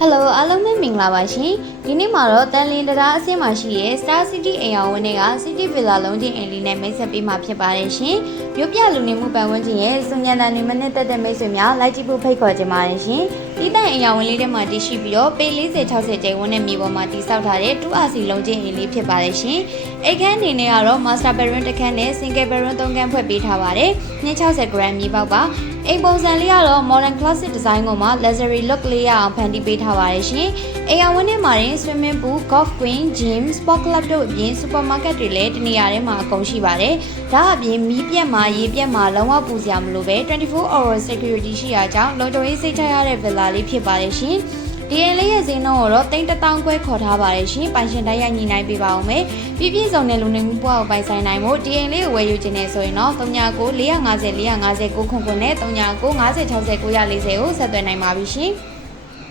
Hello အားလုံးပဲမင်္ဂလာပါရှင်ဒီနေ့မှာတော့တန်လင်းတရားအဆင့်မှာရှိတဲ့ Star City အိမ်အောင်ဝန်းထဲက City Villa လုံးချင်းအိမ်လေးနဲ့မိတ်ဆက်ပေးမှာဖြစ်ပါတယ်ရှင်မြို့ပြလူနေမှုပတ်ဝန်းကျင်ရဲ့စုံညံတန်တွေမနဲ့တက်တဲ့မိတ်ဆွေများလိုက်ကြည့်ဖို့ဖိတ်ခေါ်ကြပါတယ်ရှင်ဒီတိုင်အိမ်အောင်ဝန်းလေးထဲမှာတည်ရှိပြီးတော့ပေ40-60ကျိန်ဝန်းနဲ့မြေပေါ်မှာတည်ဆောက်ထားတဲ့ 2RC လုံးချင်းအိမ်လေးဖြစ်ပါတယ်ရှင်အိမ်ခန်းအနေနဲ့ကတော့ Master Bedroom တစ်ခန်းနဲ့ Single Bedroom 3ခန်းဖွဲ့ပေးထားပါတယ်260 gram မြေပေါက်ပါအိမ်ပုံစံလေးကတော့ Modern Classic Design ကိုမှ Luxury Look လေးရအောင်ဖန်တီးပေးထားပါတယ်ရှင်အိမ်အောင်ဝန်းထဲမှာ Swimming Pool, Golf Green, Gym, Sport Club တို့အပြင် Supermarket တွေလည်းတနေရာထဲမှာအကုန်ရှိပါတယ်ဒါအပြင်မီးပြတ်မှာရေပြတ်မှာလုံးဝပူစရာမလိုပဲ24 hour security ရှိရာကြောင့်လုံခြုံရေးစိတ်ချရတဲ့ villa လေးဖြစ်ပါတယ်ရှင်ဒီအိမ်လေးရဲ့ဈေးနှုန်းကိုတော့3000ခွဲခေါ်ထားပါတယ်ရှင်ပိုင်ရှင်တိုက်ရိုက်ညှိနှိုင်းပေးပါအောင်မယ်ပြည့်စုံတဲ့လူနေမှုဘဝကိုပိုင်ဆိုင်နိုင်ဖို့ဒီအိမ်လေးကိုဝယ်ယူခြင်းနဲ့ဆိုရင်တော့39 450 450 959နဲ့39 50 60 940ကိုဆက်သွယ်နိုင်ပါပြီရှင်